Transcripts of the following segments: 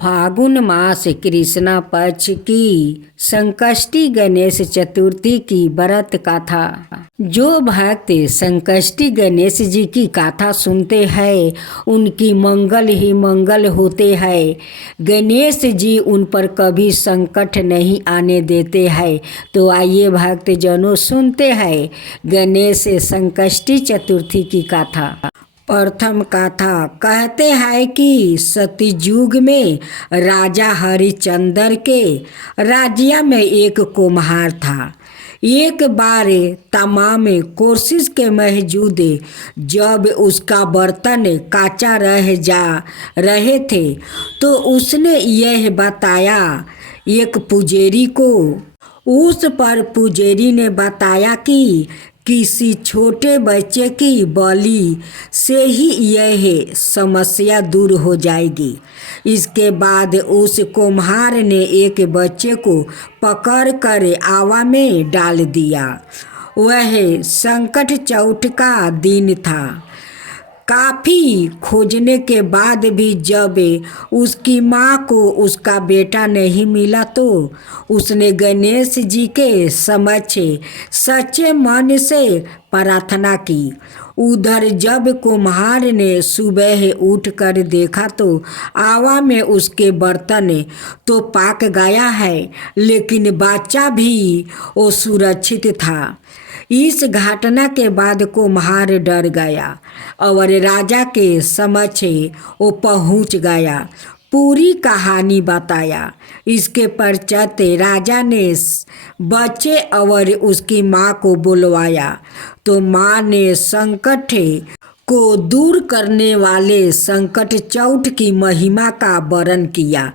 फागुन मास कृष्ण पक्ष की संकष्टी गणेश चतुर्थी की व्रत कथा। जो भक्त संकष्टी गणेश जी की कथा सुनते हैं उनकी मंगल ही मंगल होते हैं। गणेश जी उन पर कभी संकट नहीं आने देते हैं। तो आइए भक्त जनों सुनते हैं गणेश संकष्टी चतुर्थी की कथा। प्रथम कथा कहते हैं कि सतयुग में राजा हरिश्चंद्र के राज्य में एक कुम्हार था। एक बार तमाम कोशिश के बावजूद जब उसका बर्तन कच्चा रह जा रहे थे तो उसने यह बताया एक पुजारी को। उस पर पुजारी ने बताया कि किसी छोटे बच्चे की बलि से ही यह समस्या दूर हो जाएगी। इसके बाद उस कुम्हार ने एक बच्चे को पकड़कर आवा में डाल दिया। वह संकट चौथ का दिन था। काफ़ी खोजने के बाद भी जब उसकी माँ को उसका बेटा नहीं मिला तो उसने गणेश जी के समक्ष सच्चे मन से प्रार्थना की। उधर जब कुम्हार ने सुबह उठकर देखा तो आवा में उसके बर्तन तो पाक गया है लेकिन बच्चा भी वो सुरक्षित था। इस घटना के बाद कुम्हार डर गया और राजा के समक्ष वो पहुंच गया। पूरी कहानी बताया। इसके पश्चात राजा ने बच्चे और उसकी माँ को बुलवाया तो माँ ने संकट को दूर करने वाले संकट चौथ की महिमा का वर्णन किया।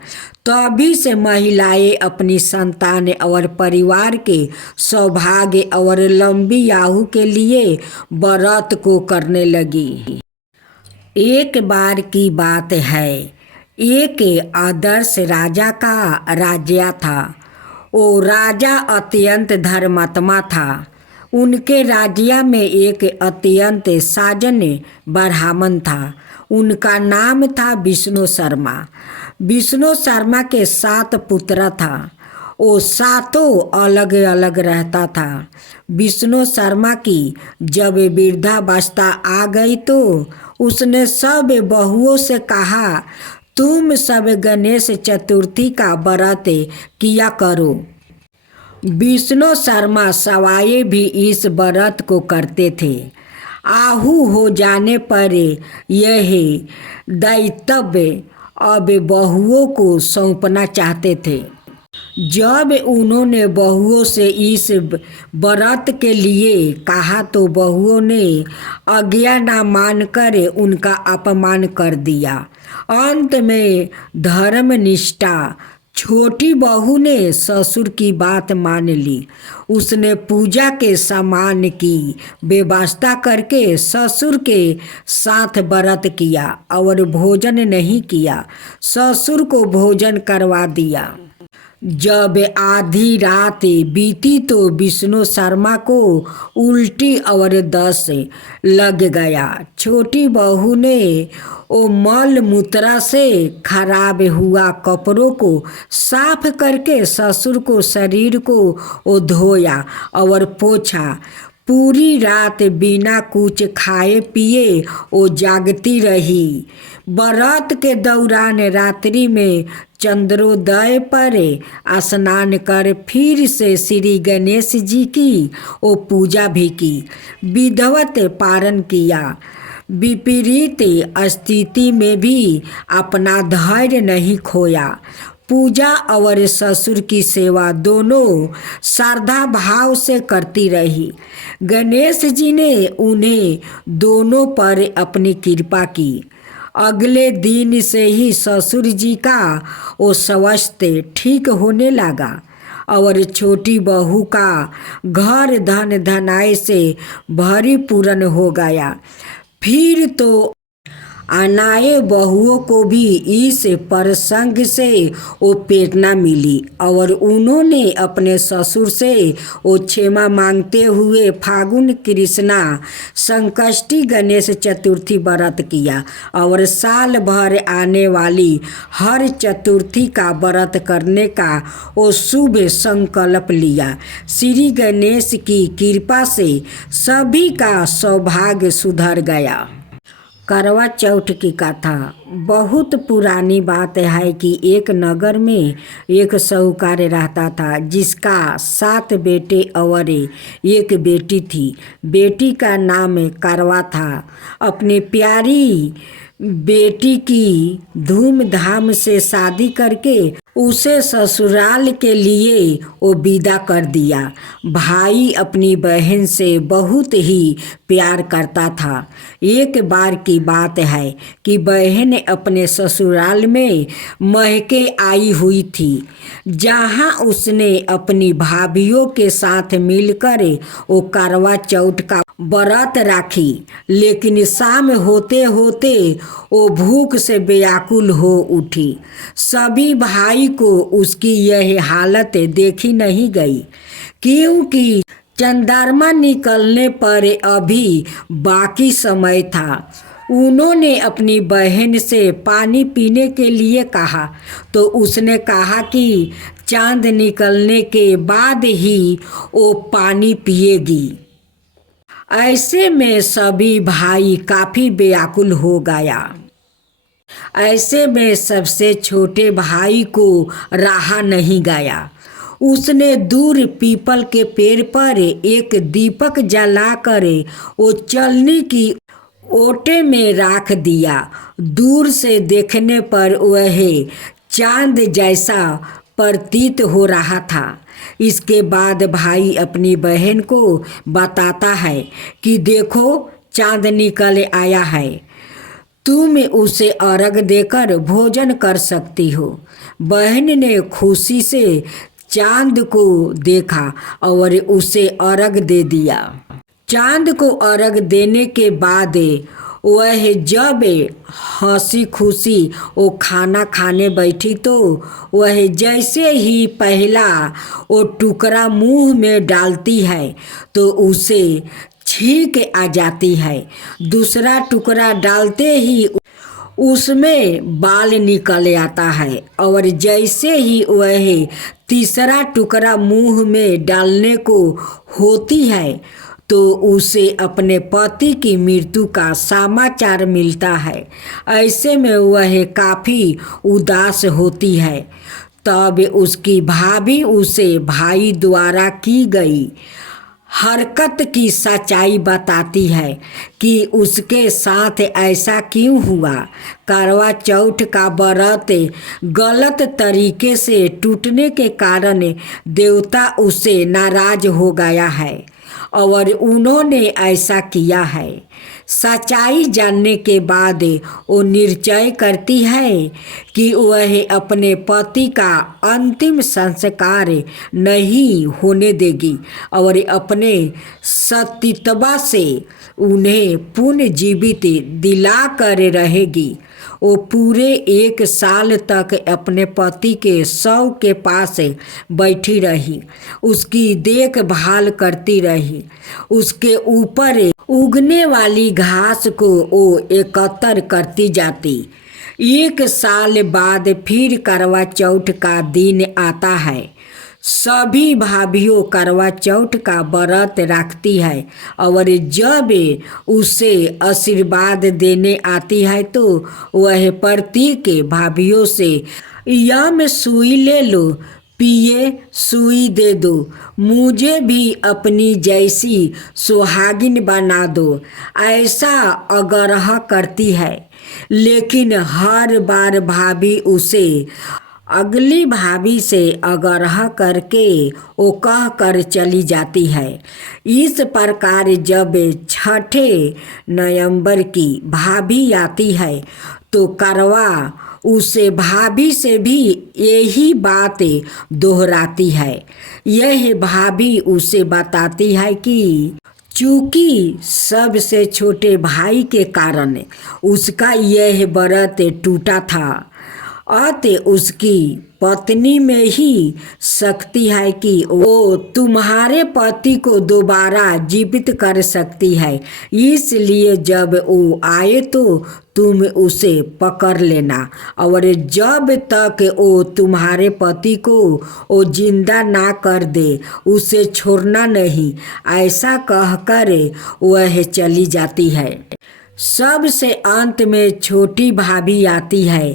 तभी से महिलाएं अपनी संतान और परिवार के सौभाग्य और लंबी आयु के लिए व्रत को करने लगी। एक बार की बात है, एक आदर्श राजा का राज्य था। वो राजा अत्यंत धर्मात्मा था। उनके राज्य में एक अत्यंत साजन ब्राह्मण था। उनका नाम था विष्णु शर्मा। विष्णु शर्मा के 7 पुत्र था। वो सातों अलग अलग रहता था। विष्णु शर्मा की जब वृद्धावस्था आ गई तो उसने सब बहुओं से कहा, तुम सब गणेश चतुर्थी का व्रत किया करो। विष्णु शर्मा सवाए भी इस व्रत को करते थे। आहू हो जाने पर यह दायित्व अब बहुओं को सौंपना चाहते थे। जब उन्होंने बहुओं से इस व्रत के लिए कहा तो बहुओं ने आज्ञा न मानकर उनका अपमान कर दिया। अंत में धर्मनिष्ठा छोटी बहू ने ससुर की बात मान ली। उसने पूजा के सामान की व्यवस्था करके ससुर के साथ व्रत किया और भोजन नहीं किया। ससुर को भोजन करवा दिया। जब आधी रात बीती तो विष्णु शर्मा को उल्टी और दस्त लग गया। छोटी बहू ने वो मल मूत्र से खराब हुआ कपड़ों को साफ करके ससुर को शरीर को वो धोया और पोछा। पूरी रात बिना कुछ खाए पिए वो जागती रही। व्रत के दौरान रात्रि में चंद्रोदय पर स्नान कर फिर से श्री गणेश जी की वो पूजा भी की। विधिवत पारण किया। विपरीत स्थिति में भी अपना धैर्य नहीं खोया। पूजा और ससुर की सेवा दोनों श्रद्धा भाव से करती रही। गणेश जी ने उन्हें दोनों पर अपनी कृपा की। अगले दिन से ही ससुर जी का वो स्वास्थ्य ठीक होने लगा और छोटी बहू का घर धन धनाई से भरी पूर्ण हो गया। फिर तो अनाए बहुओं को भी इस प्रसंग से वो प्रेरणा मिली और उन्होंने अपने ससुर से वो क्षमा मांगते हुए फागुन कृष्णा संकष्टी गणेश चतुर्थी व्रत किया और साल भर आने वाली हर चतुर्थी का व्रत करने का वो शुभ संकल्प लिया। श्री गणेश की कृपा से सभी का सौभाग्य सुधर गया। करवा चौथ की कथा बहुत पुरानी बात है कि एक नगर में एक साहूकार रहता था जिसका 7 बेटे और एक बेटी थी। बेटी का नाम करवा था। अपनी प्यारी बेटी की धूमधाम से शादी करके उसे ससुराल के लिए वो विदा कर दिया। भाई अपनी बहन से बहुत ही प्यार करता था। एक बार की बात है कि बहन अपने ससुराल में महके आई हुई थी, जहाँ उसने अपनी भाभियों के साथ मिलकर वो करवा चौथ का व्रत राखी। लेकिन शाम होते होते वो भूख से व्याकुल हो उठी। सभी भाई को उसकी यह हालत देखी नहीं गई, क्योंकि चंद्रमा निकलने पर अभी बाकी समय था। उन्होंने अपनी बहन से पानी पीने के लिए कहा तो उसने कहा कि चांद निकलने के बाद ही वो पानी पिएगी। ऐसे में सभी भाई काफी व्याकुल हो गया। ऐसे में सबसे छोटे भाई को रहा नहीं गया। उसने दूर पीपल के पेड़ पर एक दीपक जलाकर वो चलनी की ओटे में रख दिया। दूर से देखने पर वह चांद जैसा प्रतीत हो रहा था। इसके बाद भाई अपनी बहन को बताता है कि देखो चांद निकल आया है, तुम उसे अर्घ देकर भोजन कर सकती हो। बहन ने खुशी से चांद को देखा और उसे अर्घ दे दिया। चांद को अर्घ देने के बाद वह जब हंसी खुशी वो खाना खाने बैठी तो वह जैसे ही पहला वो टुकड़ा मुंह में डालती है तो उसे छींक आ जाती है। दूसरा टुकड़ा डालते ही उसमें बाल निकल आता है और जैसे ही वह तीसरा टुकड़ा मुंह में डालने को होती है तो उसे अपने पति की मृत्यु का समाचार मिलता है। ऐसे में वह काफ़ी उदास होती है। तब उसकी भाभी उसे भाई द्वारा की गई हरकत की सच्चाई बताती है कि उसके साथ ऐसा क्यों हुआ। करवा चौथ का व्रत गलत तरीके से टूटने के कारण देवता उससे नाराज हो गया है और उन्होंने ऐसा किया है। सच्चाई जानने के बाद वो निश्चय करती है कि वह अपने पति का अंतिम संस्कार नहीं होने देगी और अपने सतीत्व से उन्हें पुनर्जीवित दिला कर रहेगी। वो पूरे 1 साल तक अपने पति के शव के पास बैठी रही, उसकी देखभाल करती रही। उसके ऊपर उगने वाली घास को वो एकत्र करती जाती। 1 साल बाद फिर करवा चौथ का दिन आता है। सभी भाभियों करवा चौथ का व्रत रखती है और जब उसे आशीर्वाद देने आती है तो वह प्रत्येक भाभियों से यम सुई ले लो, पिए सुई दे दो, मुझे भी अपनी जैसी सुहागिन बना दो, ऐसा आग्रह करती है। लेकिन हर बार भाभी उसे अगली भाभी से आग्रह करके वो कह कर चली जाती है। इस प्रकार जब 6 नवंबर की भाभी आती है तो करवा उसे भाभी से भी यही बात दोहराती है। यह भाभी उसे बताती है कि चूंकि सबसे छोटे भाई के कारण उसका यह व्रत टूटा था, अतः उसकी पत्नी में ही शक्ति है कि वो तुम्हारे पति को दोबारा जीवित कर सकती है। इसलिए जब वो आए तो तुम उसे पकड़ लेना, और जब तक वो तुम्हारे पति को वो जिंदा ना कर दे उसे छोड़ना नहीं। ऐसा कहकर वह चली जाती है। सबसे अंत में छोटी भाभी आती है।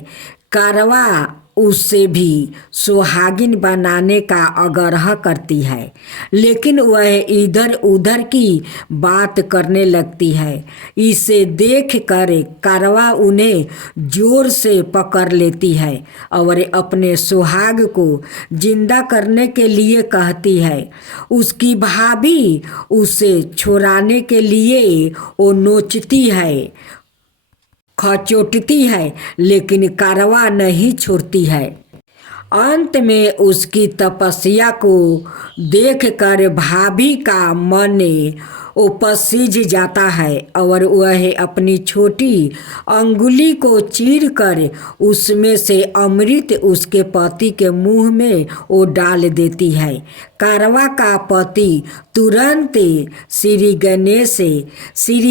कारवा उससे भी सुहागिन बनाने का आग्रह करती है, लेकिन वह इधर उधर की बात करने लगती है। इसे देख कर कारवा उन्हें जोर से पकड़ लेती है और अपने सुहाग को जिंदा करने के लिए कहती है। उसकी भाभी उसे छुड़ाने के लिए वो नोचती है, खचोटती है, लेकिन कारवा नहीं छोड़ती है। अंत में उसकी तपस्या को देखकर भाभी का मन उपसिज जाता है और वह अपनी छोटी अंगुली को चीरकर उसमें से अमृत उसके पति के मुंह में वो डाल देती है। कारवा का पति तुरंत श्री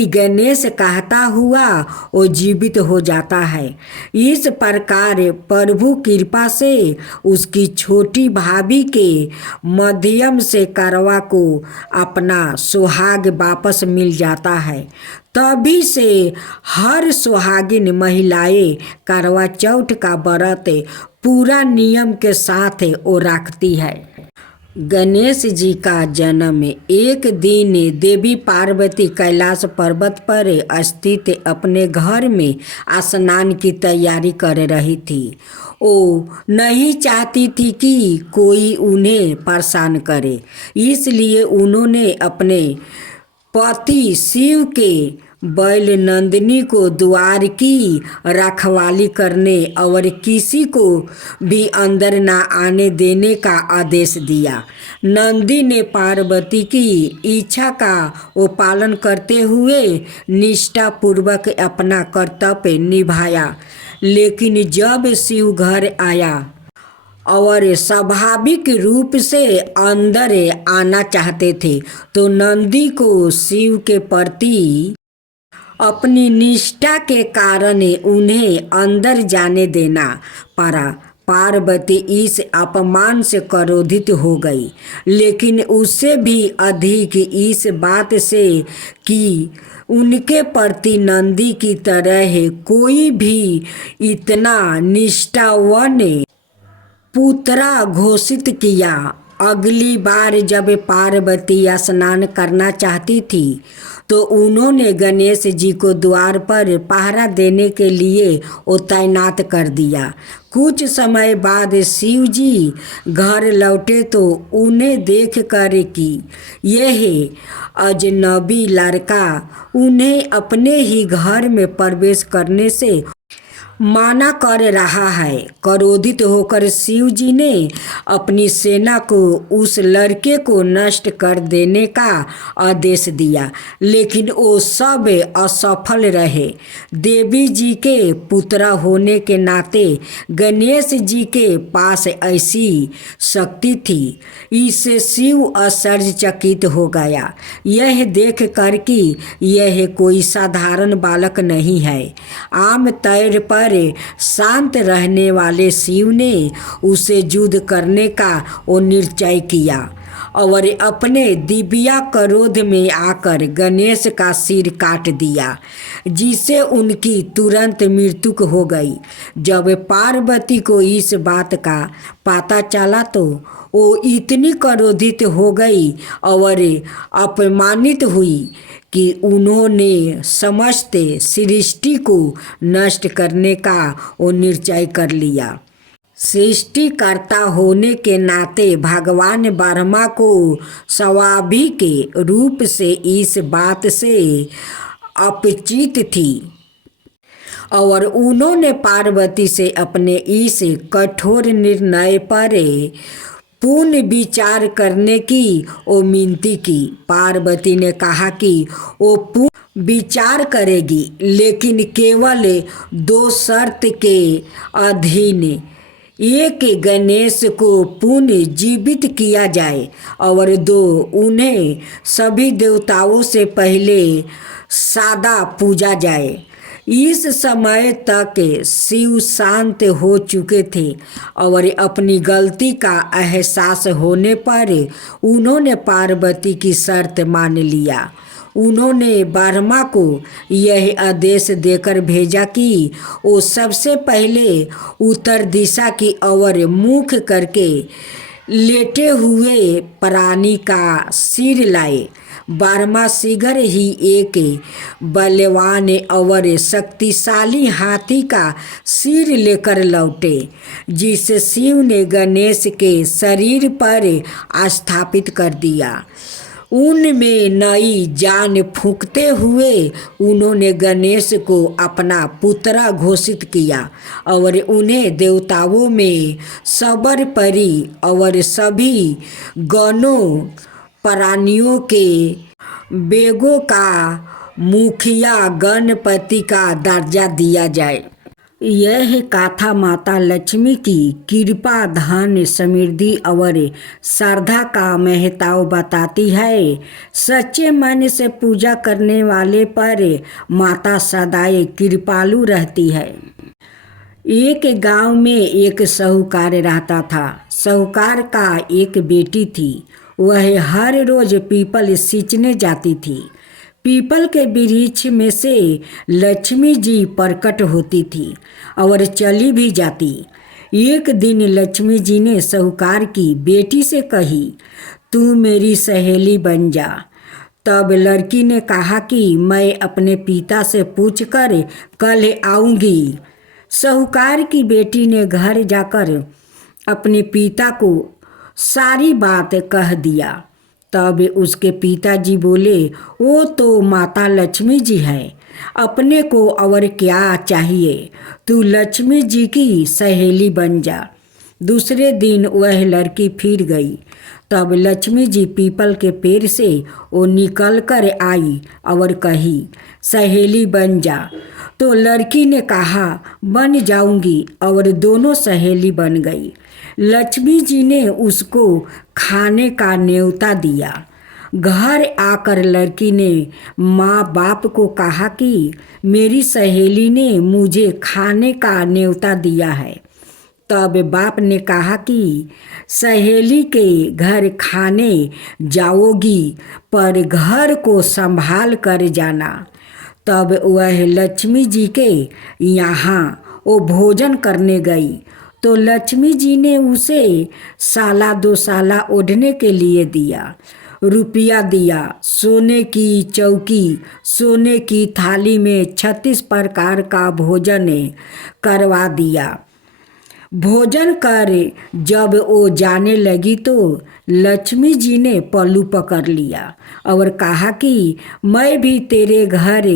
गणेश कहता हुआ वो जीवित हो जाता है। इस प्रकार प्रभु कृपा से उसकी छोटी भाभी के माध्यम से कारवा को अपना सुहाग वापस मिल जाता है। तभी से हर सुहागिन महिलाएं करवा चौथ का व्रत पूरा नियम के साथ वो रखती है। गणेश जी का जन्म एक दिन देवी पार्वती कैलाश पर्वत पर स्थित अपने घर में स्नान की तैयारी कर रही थी। वो नहीं चाहती थी कि कोई उन्हें परेशान करे, इसलिए उन्होंने अपने पति शिव के बैल नंदिनी को द्वार की रखवाली करने और किसी को भी अंदर ना आने देने का आदेश दिया। नंदी ने पार्वती की इच्छा का वो पालन करते हुए निष्ठापूर्वक अपना कर्तव्य निभाया। लेकिन जब शिव घर आया और स्वाभाविक रूप से अंदर आना चाहते थे, तो नंदी को शिव के प्रति अपनी निष्ठा के कारण उन्हें अंदर जाने देना पड़ा। पार्वती इस अपमान से क्रोधित हो गई, लेकिन उससे भी अधिक इस बात से कि उनके प्रति नंदी की तरह कोई भी इतना निष्ठावान पुत्रा घोषित किया। अगली बार जब पार्वती स्नान करना चाहती थी तो उन्होंने गणेश जी को द्वार पर पहरा देने के लिए वो तैनात कर दिया। कुछ समय बाद शिव जी घर लौटे तो उन्हें देख कर कि यह अजनबी लड़का उन्हें अपने ही घर में प्रवेश करने से माना कर रहा है। क्रोधित होकर शिव जी ने अपनी सेना को उस लड़के को नष्ट कर देने का आदेश दिया, लेकिन वो सब असफल रहे। देवी जी के पुत्र होने के नाते गणेश जी के पास ऐसी शक्ति थी, इससे शिव आश्चर्यचकित हो गया, यह देख कर कि यह कोई साधारण बालक नहीं है। आम तौर पर शांत रहने वाले शिव ने उसे युद्ध करने का वो निश्चय किया और अपने दिव्या क्रोध में आकर गणेश का सिर काट दिया, जिससे उनकी तुरंत मृत्यु हो गई। जब पार्वती को इस बात का पता चला तो वो इतनी क्रोधित हो गई और अपमानित हुई कि उन्होंने समस्त सृष्टि को नष्ट करने का वो निश्चय कर लिया। सृष्टिकर्ता होने के नाते भगवान ब्रह्मा को स्वाभाविक रूप से इस बात से अपचित थी और उन्होंने पार्वती से अपने इस कठोर निर्णय पर पुण्य विचार करने की वो मिनती की। पार्वती ने कहा कि वो पुण्य विचार करेगी, लेकिन केवल 2 शर्त के अधीन। एक, गणेश को पुण्य जीवित किया जाए, और 2, उन्हें सभी देवताओं से पहले सादा पूजा जाए। इस समय तक शिव शांत हो चुके थे और अपनी गलती का एहसास होने पर उन्होंने पार्वती की शर्त मान लिया। उन्होंने ब्रह्मा को यह आदेश देकर भेजा कि वो सबसे पहले उत्तर दिशा की ओर मुख करके लेटे हुए प्राणी का सिर लाए। ब्रह्मा शीघ्र ही एक बलवान और शक्तिशाली हाथी का सिर लेकर लौटे, जिसे शिव ने गणेश के शरीर पर स्थापित कर दिया। उनमें नई जान फूंकते हुए उन्होंने गणेश को अपना पुत्र घोषित किया और उन्हें देवताओं में सबर परी और सभी गणों प्राणियों के बेगों का मुखिया गणपति का दर्जा दिया जाए। यह गाथा माता लक्ष्मी की कृपा, धन, समृद्धि और श्रद्धा का महत्व बताती है। सच्चे मन से पूजा करने वाले पर माता सदैव कृपालु रहती है। एक गांव में एक साहूकार रहता था। साहूकार का एक बेटी थी। वह हर रोज पीपल सींचने जाती थी। पीपल के वृक्ष में से लक्ष्मी जी प्रकट होती थी और चली भी जाती। एक दिन लक्ष्मी जी ने साहूकार की बेटी से कही, तू मेरी सहेली बन जा। तब लड़की ने कहा कि मैं अपने पिता से पूछकर कल आऊँगी। साहूकार की बेटी ने घर जाकर अपने पिता को सारी बात कह दिया। तब उसके पिताजी बोले, वो तो माता लक्ष्मी जी है, अपने को और क्या चाहिए, तू लक्ष्मी जी की सहेली बन जा। दूसरे दिन वह लड़की फिर गई। तब लक्ष्मी जी पीपल के पेड़ से वो निकल कर आई और कही, सहेली बन जा। तो लड़की ने कहा, बन जाऊंगी, और दोनों सहेली बन गई। लक्ष्मी जी ने उसको खाने का न्योता दिया। घर आकर लड़की ने माँ बाप को कहा कि मेरी सहेली ने मुझे खाने का न्योता दिया है। तब बाप ने कहा कि सहेली के घर खाने जाओगी, पर घर को संभाल कर जाना। तब वह लक्ष्मी जी के यहाँ वो भोजन करने गई तो लक्ष्मी जी ने उसे 1.5 साल ओढ़ने के लिए दिया, रुपया दिया, सोने की चौकी, सोने की थाली में 36 प्रकार का भोजन करवा दिया। भोजन कर जब वो जाने लगी तो लक्ष्मी जी ने पल्लू पकड़ लिया और कहा कि मैं भी तेरे घर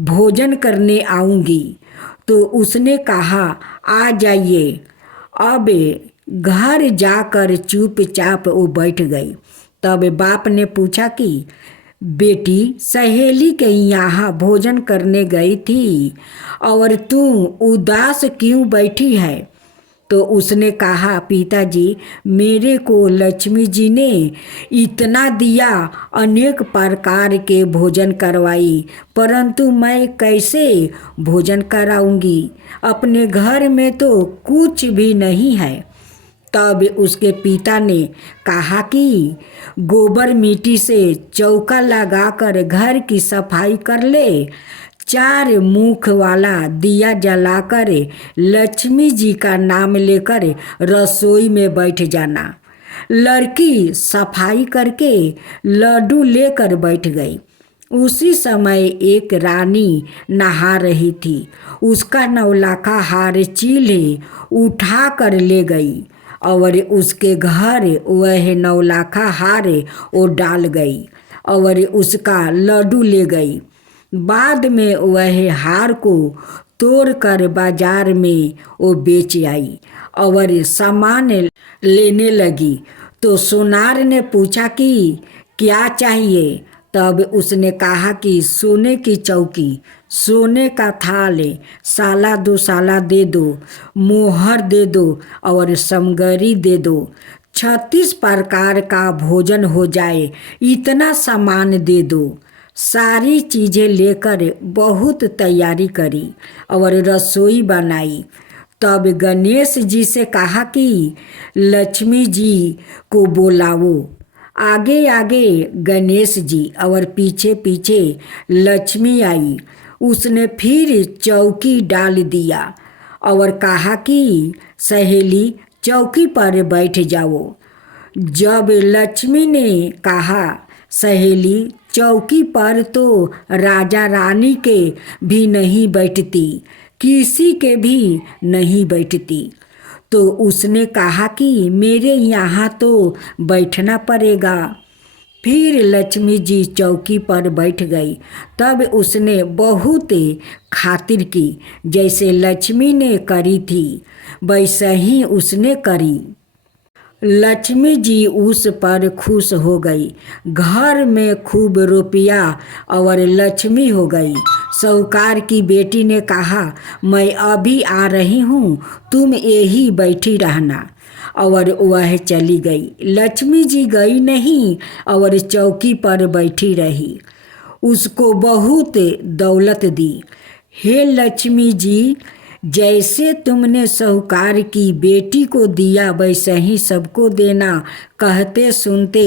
भोजन करने आऊँगी। तो उसने कहा, आ जाइए। अब घर जाकर चुपचाप वो बैठ गई। तब बाप ने पूछा कि बेटी, सहेली के यहाँ भोजन करने गई थी और तू उदास क्यों बैठी है? तो उसने कहा, पिताजी, मेरे को लक्ष्मी जी ने इतना दिया, अनेक प्रकार के भोजन करवाई, परंतु मैं कैसे भोजन कराऊंगी? अपने घर में तो कुछ भी नहीं है। तब उसके पिता ने कहा कि गोबर मिट्टी से चौका लगाकर घर की सफाई कर ले, 4 मुख वाला दिया जलाकर लक्ष्मी जी का नाम लेकर रसोई में बैठ जाना। लड़की सफाई करके लड्डू लेकर बैठ गई। उसी समय एक रानी नहा रही थी। उसका 9 लाखा हार चील उठा कर ले गई और उसके घर वह 9 लाखा हार वो डाल गई और उसका लड्डू ले गई। बाद में वह हार को तोड़कर बाजार में वो बेच आई और सामान लेने लगी। तो सोनार ने पूछा कि क्या चाहिए। तब उसने कहा कि सोने की चौकी, सोने का थाल, साला दो साला दे दो, मोहर दे दो और समगरी दे दो। 36 प्रकार का भोजन हो जाए, इतना सामान दे दो। सारी चीज़ें लेकर बहुत तैयारी करी और रसोई बनाई। तब गणेश जी से कहा कि लक्ष्मी जी को बुलाओ। आगे आगे गणेश जी और पीछे पीछे लक्ष्मी आई। उसने फिर चौकी डाल दिया और कहा कि सहेली चौकी पर बैठ जाओ। जब लक्ष्मी ने कहा सहेली चौकी पर तो राजा रानी के भी नहीं बैठती, किसी के भी नहीं बैठती, तो उसने कहा कि मेरे यहाँ तो बैठना पड़ेगा। फिर लक्ष्मी जी चौकी पर बैठ गई। तब उसने बहुत खातिर की, जैसे लक्ष्मी ने करी थी वैसे ही उसने करी। लक्ष्मी जी उस पर खुश हो गई। घर में खूब रुपया और लक्ष्मी हो गई। साहूकार की बेटी ने कहा मैं अभी आ रही हूँ, तुम यही बैठी रहना। और वह चली गई। लक्ष्मी जी गई नहीं और चौकी पर बैठी रही। उसको बहुत दौलत दी। हे लक्ष्मी जी, जैसे तुमने साहूकार की बेटी को दिया वैसे ही सबको देना। कहते सुनते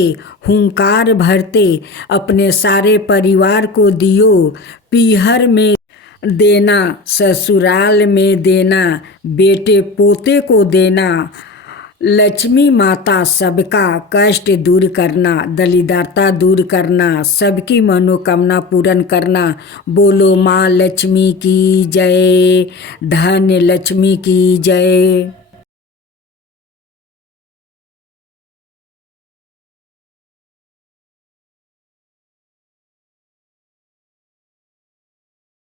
हुंकार भरते अपने सारे परिवार को दियो। पीहर में देना, ससुराल में देना, बेटे पोते को देना। लक्ष्मी माता सबका कष्ट दूर करना, दरिद्रता दूर करना, सबकी मनोकामना पूर्ण करना। बोलो माँ लक्ष्मी की जय, धन लक्ष्मी की जय।